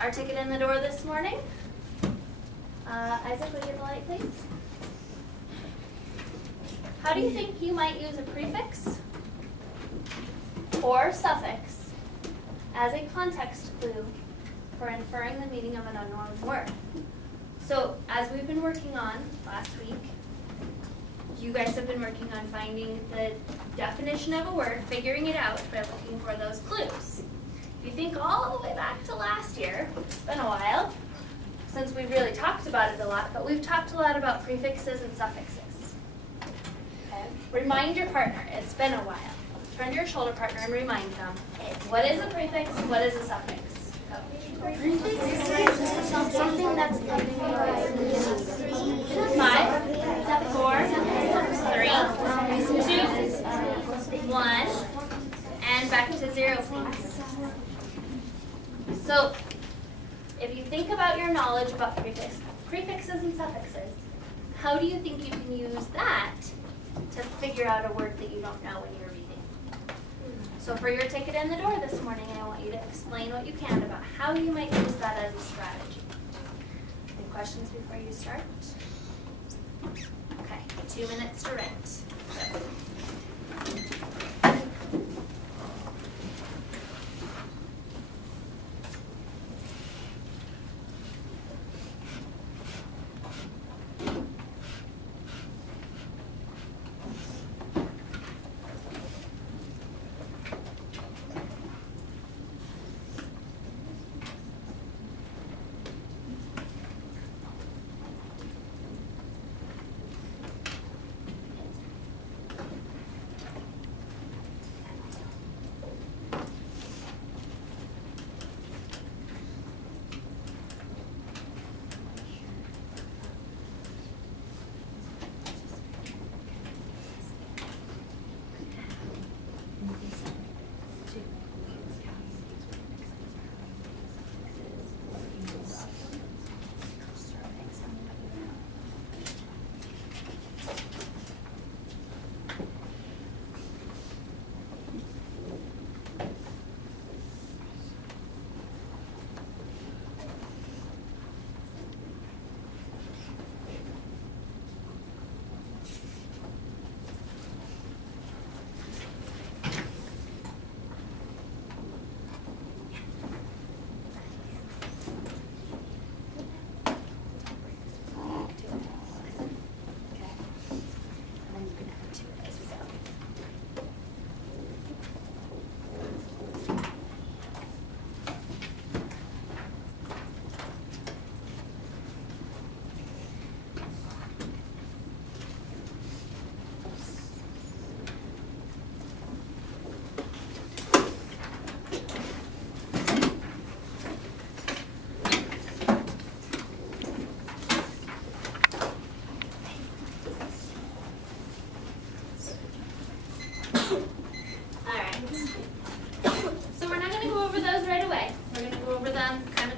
our ticket in the door this morning. Isaac, would you get the light, please? How do you think you might use a prefix or suffix as a context clue for inferring the meaning of an unknown word? So, as we've been working on last week, you guys have been working on finding the definition of a word, figuring it out by looking for those clues. If you think all the way back to last year, it's been a while since we've really talked about it a lot, but we've talked a lot about prefixes and suffixes. Okay. Remind your partner, it's been a while. Turn to your shoulder partner and remind them, what is a prefix, what is a suffix? Prefix is something that's 5, 4, 3, 2, 1, and back to 0, please. So, if you think about your knowledge about prefixes and suffixes, how do you think you can use that to figure out a word that you don't know when you're reading? So for your ticket in the door this morning, I want you to explain what you can about how you might use that as a strategy. Any questions before you start? Okay, 2 minutes to rent.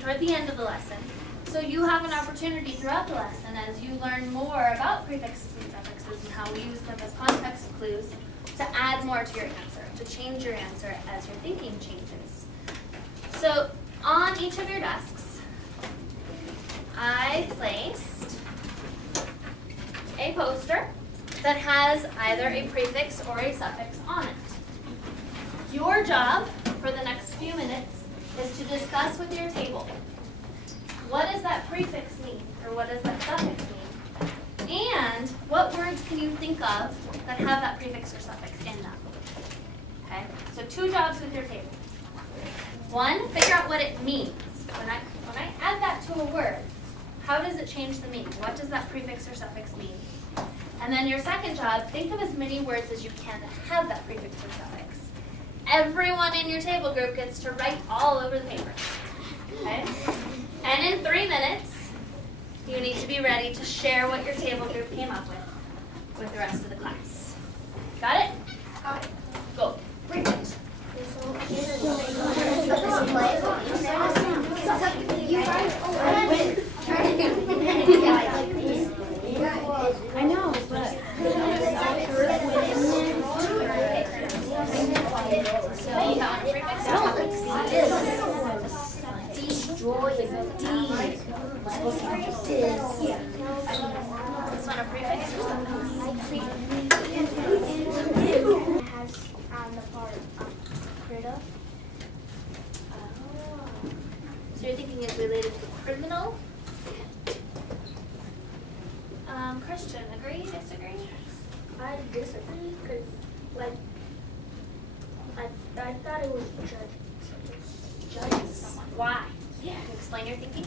Toward the end of the lesson. So you have an opportunity throughout the lesson as you learn more about prefixes and suffixes and how we use them as context clues to add more to your answer, to change your answer as your thinking changes. So on each of your desks, I placed a poster that has either a prefix or a suffix on it. Your job for the next few minutes is to discuss with your table. What does that prefix mean, or what does that suffix mean? And what words can you think of that have that prefix or suffix in them? Okay, so 2 jobs with your table. 1, figure out what it means. When I add that to a word, how does it change the meaning? What does that prefix or suffix mean? And then your second job, think of as many words as you can that have that prefix or suffix. Everyone in your table group gets to write all over the paper. Okay? And in 3 minutes, you need to be ready to share what your table group came up with the rest of the class. Got it? Got it. Go. Prefix. I know, but destroy this one a prefix or suffix? It has the part rid of. So you're thinking it's related to criminal? Christian, agree, disagree? I disagree because, like, I thought it was Judging someone. Why? Yeah. Can you explain your thinking?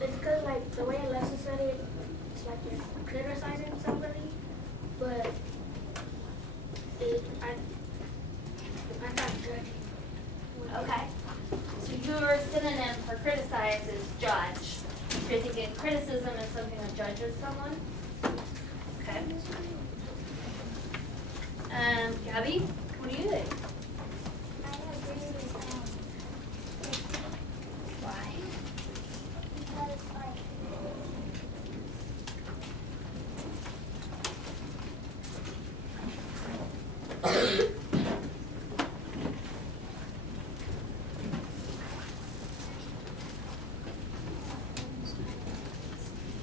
It's because, like, the way Alessa said it, it's like you're criticizing somebody, but I thought judging. Okay. So your synonym for criticize is judge. So you're thinking criticism is something that judges someone? Okay. Gabby, what do you think? I agree with Why? because, like,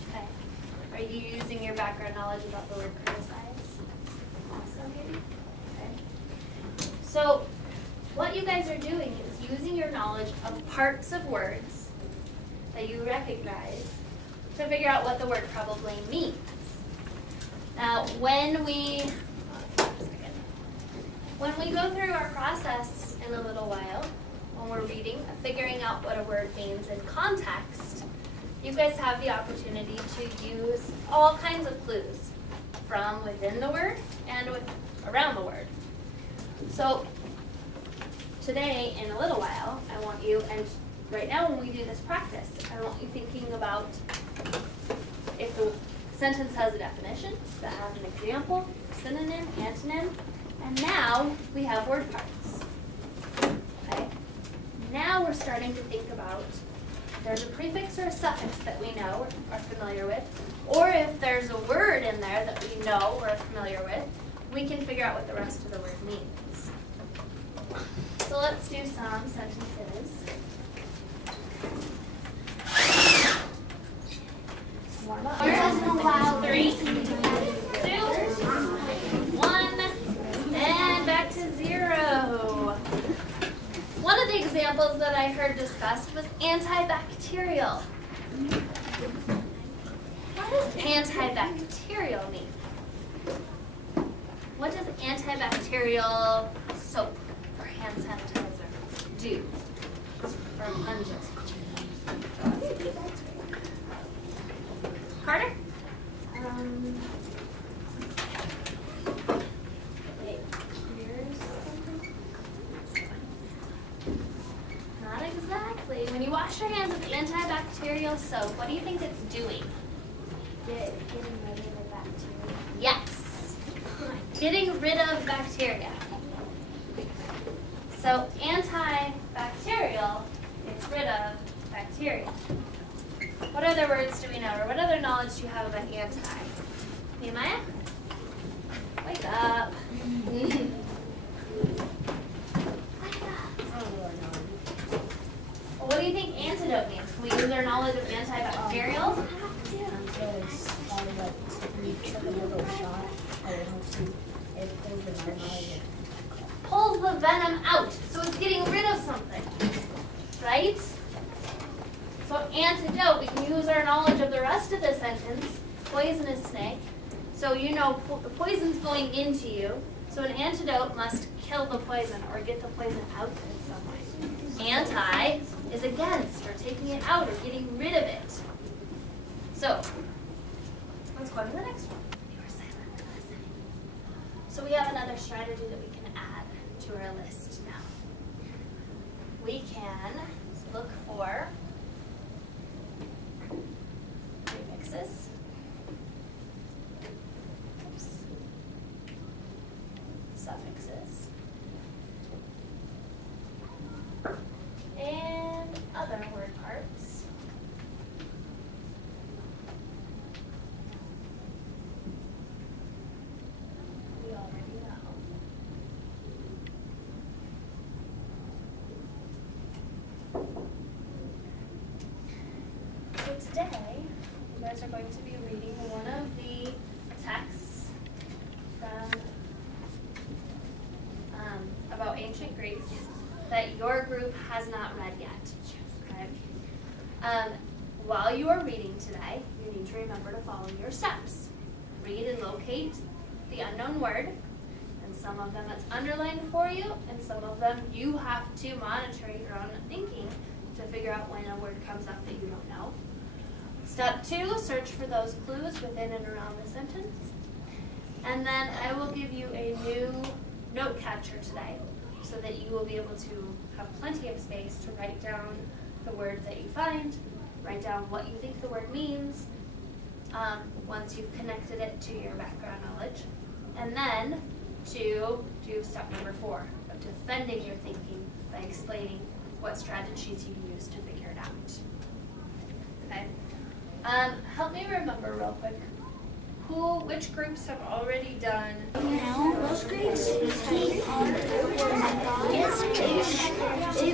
Okay. Are you using your background knowledge about the word criticize? Also, maybe? Okay. So, what you guys are doing is using your knowledge of parts of words that you recognize to figure out what the word probably means. Now, when we go through our process in a little while, when we're reading and figuring out what a word means in context, you guys have the opportunity to use all kinds of clues from within the word and around the word. So today, in a little while, I want you, and right now when we do this practice, I want you thinking about if the sentence has a definition, that has an example, synonym, antonym, and now we have word parts. Okay? Now we're starting to think about if there's a prefix or a suffix that we know or are familiar with, or if there's a word in there that we know or are familiar with, we can figure out what the rest of the word means. So let's do some sentences. Warm up. 3, 2, 1, and back to 0. One of the examples that I heard discussed was antibacterial. What does antibacterial mean? What does antibacterial soap or hand sanitizer do for cleansing? Carter? Not exactly. When you wash your hands with antibacterial soap, what do you think it's doing? getting rid of the bacteria. Yes. Getting rid of bacteria. So antibacterial gets rid of bacteria. What other words do we know, or what other knowledge do you have about anti? Nehemiah? Wake up. Wake up. Well, what do you think antidote means? Can we use our knowledge of antibacterial? Pulls the venom out, so it's getting rid of something, right? So antidote, we can use our knowledge of the rest of the sentence, poisonous snake. So you know the poison's going into you, so an antidote must kill the poison or get the poison out in some way. Anti is against, or taking it out, or getting rid of it. So, let's go to the next one. You were silent and listening. So we have another strategy that we can add to our list now. We can look for prefixes. Oops. Suffixes. And other word parts. We already know. going to be reading one of the texts from about ancient Greece that your group has not read yet. Okay? While you are reading today, you need to remember to follow your steps. Read and locate the unknown word, and some of them it's underlined for you, and some of them you have to monitor your own thinking to figure out when a word comes up that you don't know. Step 2, search for those clues within and around the sentence. And then I will give you a new note catcher today so that you will be able to have plenty of space to write down the words that you find, write down what you think the word means once you've connected it to your background knowledge. And then to do step number 4 of defending your thinking by explaining what strategies you use to figure it out. Okay? Help me remember real quick. Which groups have already done? Most grades, it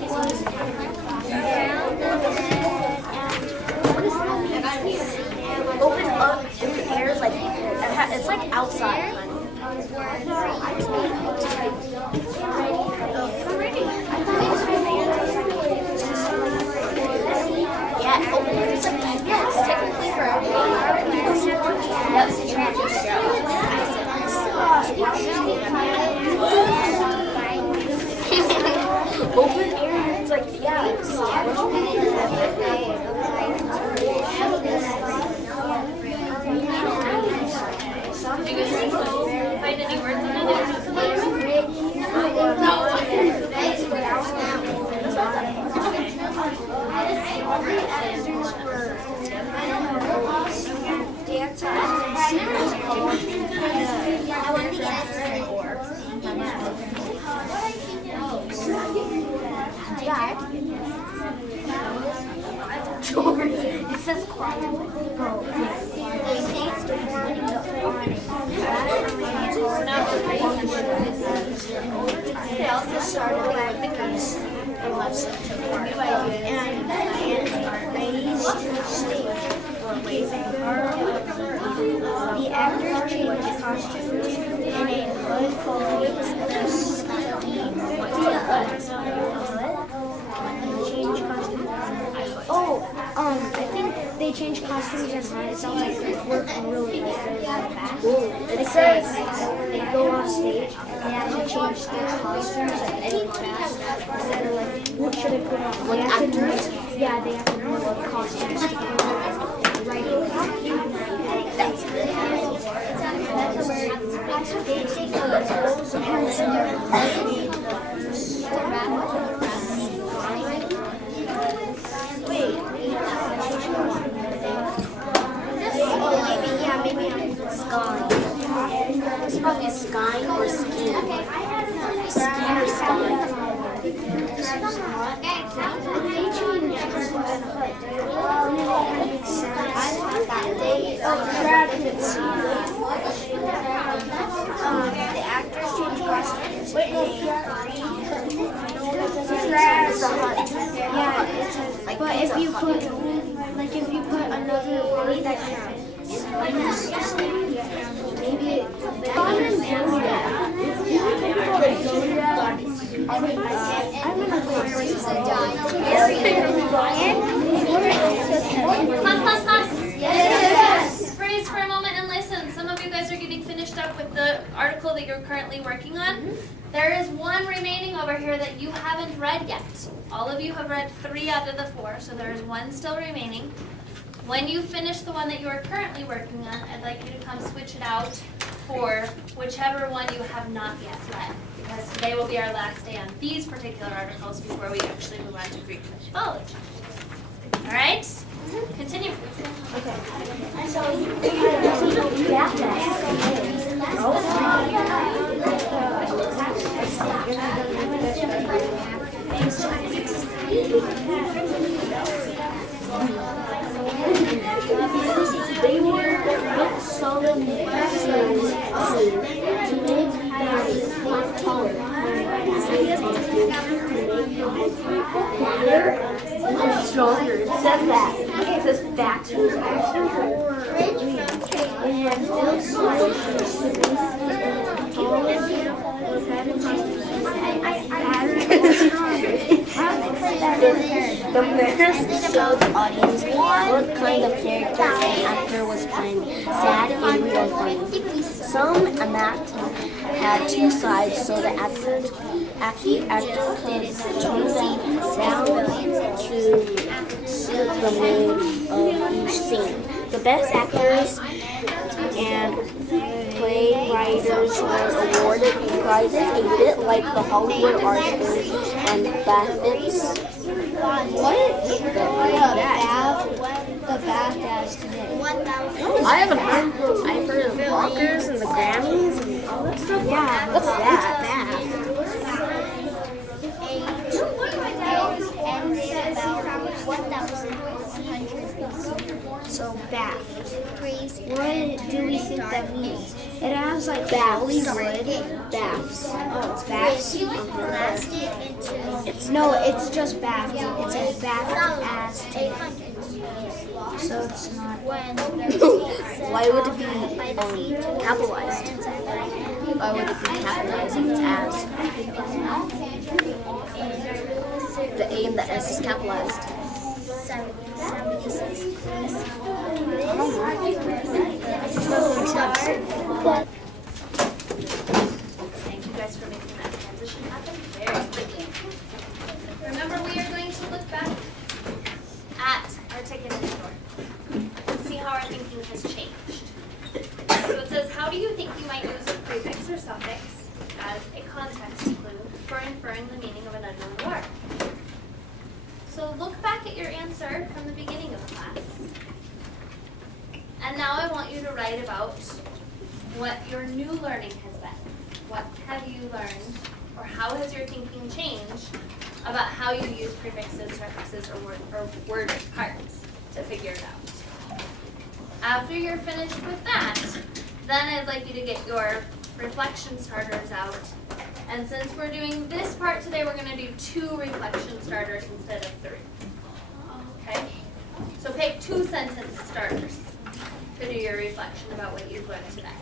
was open up in the air, like it's like outside. Yeah, open air is like it's technically for everybody. Open air, it's like, yeah, Do you guys find any words on it? It says quiet. They also started with the geese and left some to the park. And raised the stage for waving. The actors changed costumes in a hood full I think they changed costumes and it sounds like it worked really fast. It says they go off stage and they actually change their costumes really fast. Instead of like, what should I put on? Like actors? Yeah, they have to put like costumes to put right over. That's good. They take the clothes and it's probably skying or skiing. Skiing or skying. The actors change costumes. Yeah, but if you put another word that maybe Yes. Freeze for a moment and listen. Some of you guys are getting finished up with the article that you're currently working on. There is one remaining over here that you haven't read yet. All of you have read 3 out of the 4, so there is one still remaining. When you finish the one that you are currently working on, I'd like you to come switch it out for whichever one you have not yet read, because today will be our last day on these particular articles before we actually move on to Greek mythology. All right? Continue. okay. So you have they were built solid stronger. It says that. says fact. The mask showed the audience what kind of character an actor was playing, sad, angry, or funny. Some act had two sides, so the actor could tone the sound to suit the mood of each scene. The best actors and playwriters were awarded prizes a bit like the Hollywood Oscars and BAFTAs. The BAFTAs today. I haven't heard. I've heard of the Oscars and the Grammys and all that stuff. Yeah, what's that? So BAF. What do we think that means? It has like Hollywood BAFs. Oh, it's BAFs. It's just BAF. It says BAF as so it's not. Why would it be capitalized? Why would it be capitalized if it's as? The A and the S is capitalized. Thank you guys for making that transition happen very quickly. Remember, we are going to look back at our ticket score and see how our thinking has changed. So it says, how do you think you might use a prefix or suffix as a context clue for inferring the meaning of an unknown word? So look back at your answer from the beginning of class. And now I want you to write about what your new learning has been. What have you learned, or how has your thinking changed about how you use prefixes, suffixes, or word parts to figure it out? After you're finished with that, then I'd like you to get your reflection starters out. And since we're doing this part today, we're going to do 2 reflection starters instead of 3. Okay? So pick 2 sentence starters to do your reflection about what you've learned today.